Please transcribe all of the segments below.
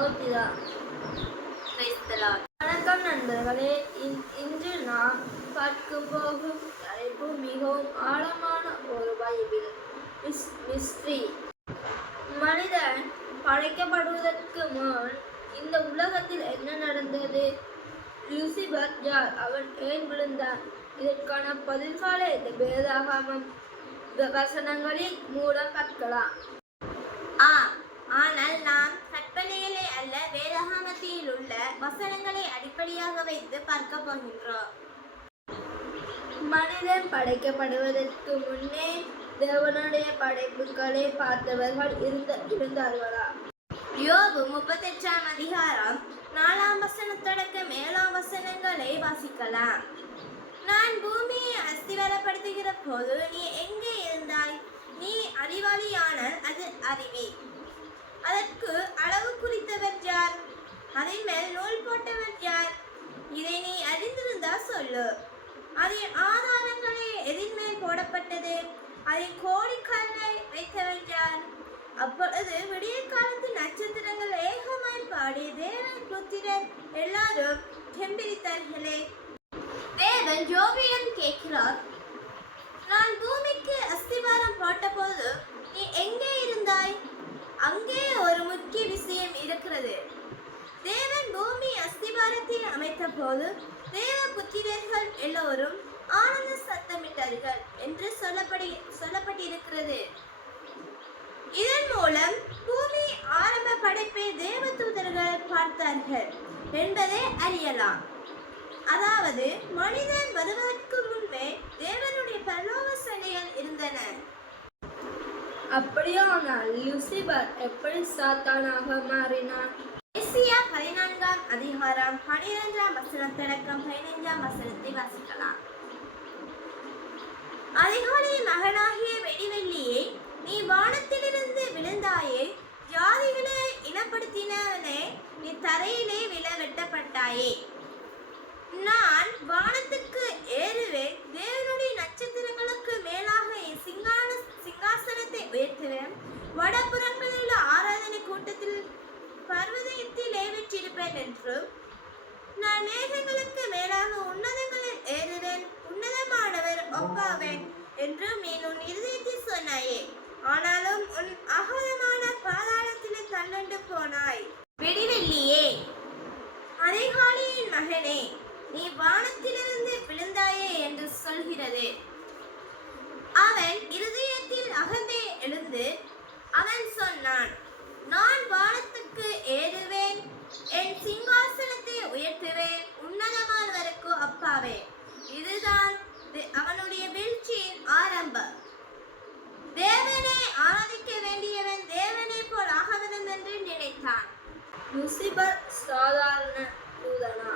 ஸ்தோத்திரா. வணக்கம் நண்பர்களே. இன்று நாம் பார்க்க போகும் தலைப்பு மிகவும் ஆழமான ஒரு பைபிள் மிஸ்ட்ரி. மனிதன் படைக்கப்படுவதற்கு முன் இந்த உலகத்தில் என்ன நடந்தது? லூசிபர் யார்? அவன் ஏன் விழுந்தான்? இதற்கான பதில்களை இந்த வேதாகமம் வசனங்களின் மூலம் பார்க்கலாம். ஆனால் நாம் கற்பனைகளை அல்ல, வேதாகமத்தில் உள்ள வசனங்களை அடிப்படையாக வைத்து பார்க்க போகின்றோம். மனிதன் படைக்கப்படுவதற்கு முன்னே தேவனுடைய படைப்புகளை பார்த்தவர்கள் இருந்தார்களா? யோபு 38ஆம் அதிகாரம் 4ஆம் வசனம் தொடக்கம் 7ஆம் வசனங்களை வாசிக்கலாம். நான் பூமியை அஸ்திவாரப்படுத்துகிற போது நீ எங்கே இருந்தாய்? நீ அறிவாளியானால் அது அறிவி. அதற்கு அளவு குறித்தவர் யார்? அதன் மேல் நூல் போட்டவர் யார்? இதை நீ அறிந்திருந்தா சொல்லு. அதன் ஆதாரங்களே எதின் மேல் போடப்பட்டது? அதன் கோடிக்கல்லை வைத்தவர் யார்? அப்பொழுது விடிய காலத்து நட்சத்திரங்கள் ஏகமாய் பாடி தேவன் புத்திரர் எல்லாரும் கெம்பீரித்தார்களே. தேவன் யோபிடம் கேட்கிறார், நான் பூமிக்கு அஸ்திவாரம் போட்டபோது நீ எங்கே இருந்தாய்? அங்கே ஒரு முக்கிய விஷயம் இருக்கிறது. தேவன் பூமி அஸ்திவாரத்தை அமைத்த போது தேவ புத்திரர்கள் எல்லோரும் ஆனந்த சத்தமிட்டார்கள் என்று சொல்லப்பட்டிருக்கிறது. இதன் மூலம் பூமி ஆரம்ப படைப்பை தேவ தூதர்கள் பார்த்தார்கள் என்பதை அறியலாம். அதாவது மனிதன் வருவதற்கு முன்பே தேவனுடைய பரலோக சிலைகள் இருந்தன. அப்படியானால் லூசிபர் எப்படி சாத்தானாக மாறினான்? எசேக்கியா 14ஆம் அதிகாரம் 12ஆம் வசனம் தொடக்கம் 15ஆம் வசனத்தை வாசிக்கலாம். அதிகாலையின் மகனாகிய வெடிவெள்ளியே, நீ வானத்திலிருந்து விழுந்தாயே, ஜாதிகளை இனப்படுத்தினவனே, நீ தரையிலே விழ வெட்டப்பட்டாயே. நான் வானத்துக்கு ஏறுவேன், தேவனுடைய நட்சத்திரங்களுக்கு மேலாக என் சிங்காசனத்தை உயர்த்துவேன். வடபுறங்களில் உள்ள ஆராதனை கூட்டத்தில் பர்வதத்திலே வீற்றிருப்பேன் என்றும், நான் மேகங்களுக்கு மேலாக உன்னதங்களில் ஏறுவேன், உன்னதமானவர் ஒப்பாவேன் என்றும் நீ உன் இருதயத்தில் சொன்னாயே. ஆனாலும் உன் அகலமான பாதாளத்திலே தள்ளண்டு போனாய். வெடிவெள்ளியே, அதிகாலையின் மகனே, நீ வானத்திலிருந்து விழுந்தாயே என்று சொல்கிறது. அவன் இருதயத்தில் அகந்தே எழுந்து அவன் சொன்னான், நான் வானத்துக்கு ஏறுவேன், என் சிங்காசனத்தை உயர்த்துவேன், உன்னதமானவருக்கு அப்பாவேன். இதுதான் அவனுடைய வீழ்ச்சியின் ஆரம்பம். தேவனை ஆராதிக்க வேண்டியவன் தேவனை போல் ஆக வேண்டும் என்று நினைத்தான். லூசிபர் சாதாரண தூதனா?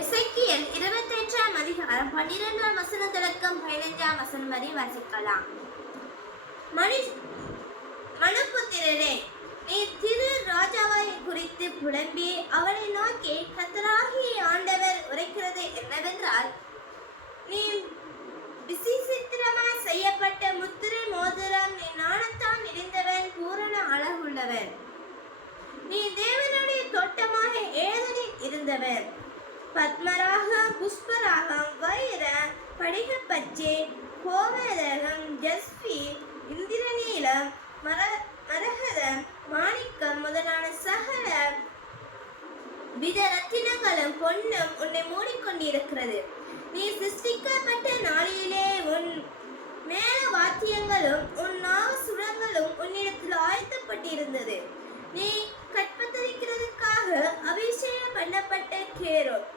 எசேக்கியேல் 28ஆம் அதிகாரம் 12ஆம் வசனம் தொடக்கம் 15ஆம் வசனம் வரை வாசிக்கலாம். மனுபுத்திரரே, நீ திரு ராஜாவை குறித்து புலம்பி அவனை நோக்கி, கர்த்தராகிய ஆண்டவர் உரைக்கிறது என்னவென்றால், நீ விசித்திரமாய் செய்யப்பட்ட முத்திரை மோதிரம், நீ நாணத்தான் நிறைந்தவன், பூரண அழகுள்ளவன். நீ தேவனுடைய தோட்டமாக ஏதனில் இருந்தவன். பத்மராகம், புஷ்பராகம், வைர, படிகப்பச்சை, கோமேதகம், ஜஸ்பி, இந்திரநீலம், மரகதம், மாணிக்கம் முதலான சகல வித ரத்தினங்களும் பொன்னும் உன்னை மூடிக்கொண்டிருக்கிறது. நீ சிருஷ்டிக்கப்பட்ட நாளிலே உன் மேல வாத்தியங்களும் உன் நாவசுரங்களும் உன்னிடத்தில் ஆயத்தப்பட்டிருந்தது. நீ கற்பத்தரிக்கிறதுக்காக அபிஷேகம் பண்ணப்பட்ட கேரோப்.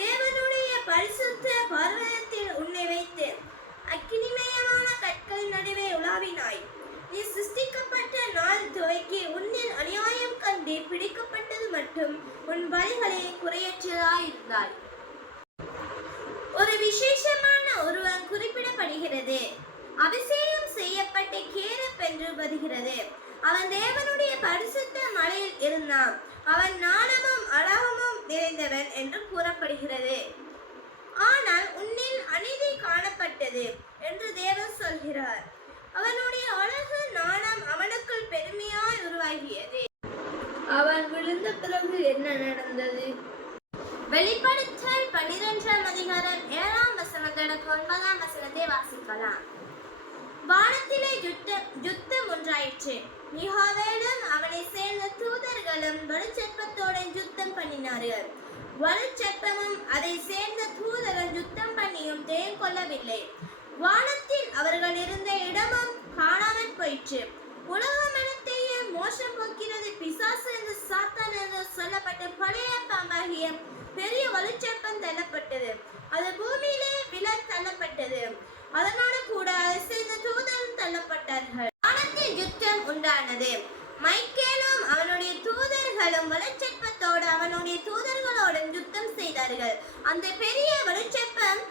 தேவனுடைய பரிசுத்த பர்வதத்தில் உன்னை வைத்து அக்கினிமயமான கற்கள் நடுவே உலாவினாய். நீ சிருஷ்டிக்கப்பட்ட நாள் துவக்கி உன்னில் அநியாயம் கண்டு பிடிக்கப்பட்டது மட்டும் உன் பலிகளை குறையற்றதாயிருந்தாய். ஒரு விசேஷமான ஒருவன் குறிப்பிடப்படுகிறது. அபிஷேகம் செய்யப்பட்ட கேரப் என்று வருகிறது. அவன் தேவனுடைய பரிசுத்த மலையில் இருந்தான். அவன் ஞானமும் அழகமும் நிறைந்தவன் என்று கூறப்படுகிறது. ஆனால் உன்னில் அநீதி காணப்பட்டது என்று தேவன் சொல்கிறார். அவனுடைய அழகு ஞானம் அவனுக்குள் பெருமையாய் உருவாகியது. அவன் என்ன நடந்தது? வெளிப்படுத்தல் 12ஆம் அதிகாரம் 7ஆம் வசனம் தொடக்கம் 9ஆம் வசனத்தை வாசிக்கலாம். வானத்திலே யுத்தம் ஒன்றாயிற்று. மிகாவேலும் அவனை சேர்ந்த தூதர்களும் வலுச்சர்ப்பத்தோடு யுத்தம் பண்ணினார்கள். வலுச்சர்ப்பமும் அதை சேர்ந்த தூதரும் யுத்தம் பண்ணியும் ஜெயம் கொள்ளவில்லை. வானத்தில் அவர்கள் இருந்த இடமும் காணாமற் போயிற்று. உலகமனத்தையும் மோசம் போக்கிறது பிசாசு என்று சாத்தான் என்று சொல்லப்பட்ட பழைய பாம்பாகிய பெரிய வலுச்சர்ப்பம் தள்ளப்பட்டது. அது பூமியிலே விழ தள்ளப்பட்டது. அதனோடு கூட அதை சேர்ந்த தூதரும் தள்ளப்பட்டார்கள். வானத்தில் யுத்தம் உண்டானது. மைக்கேலும் அவனுடைய தூதர்களும் வலுச்சர்ப்பத்தோடு அவனுடைய தூதர்களோடும் யுத்தம் செய்தார்கள். அந்த பெரிய வலுச்சர்ப்பம்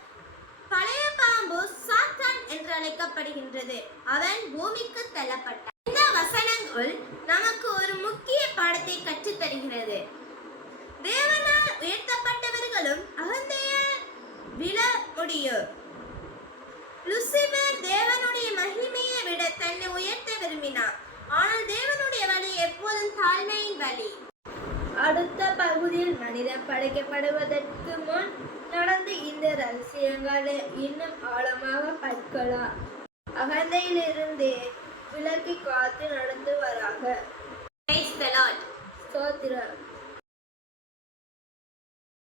பழைய பாம்பு சாத்தான் என்று அழைக்கப்படுகின்றது. அவன் பூமிக்கு தள்ளப்பட்டான். இந்த வசனங்கள் நமக்கு ஒரு முக்கிய பாடத்தை கற்றுத் தருகிறது. தேவனால் உயர்த்தப்பட்டவர்களும் அகந்தையால் விழ முடியும். லூசிபர் தேவனுடைய மகிமையை விட தன்னை உயர்த்த விரும்பினார். ஆனால் தேவனுடைய வழி எப்போதும் தாழ்மையின் வழி. அடுத்த பகுதியில் மனிதன் படைக்கப்படுவதற்கு முன் நடந்த இந்த ரகசியங்களை இன்னும் ஆழமாக பார்க்கலாம். அகந்தையிலிருந்தே விலக்கி காத்து நடத்துவராக. Praise the Lord. ஸ்தோத்திரம்.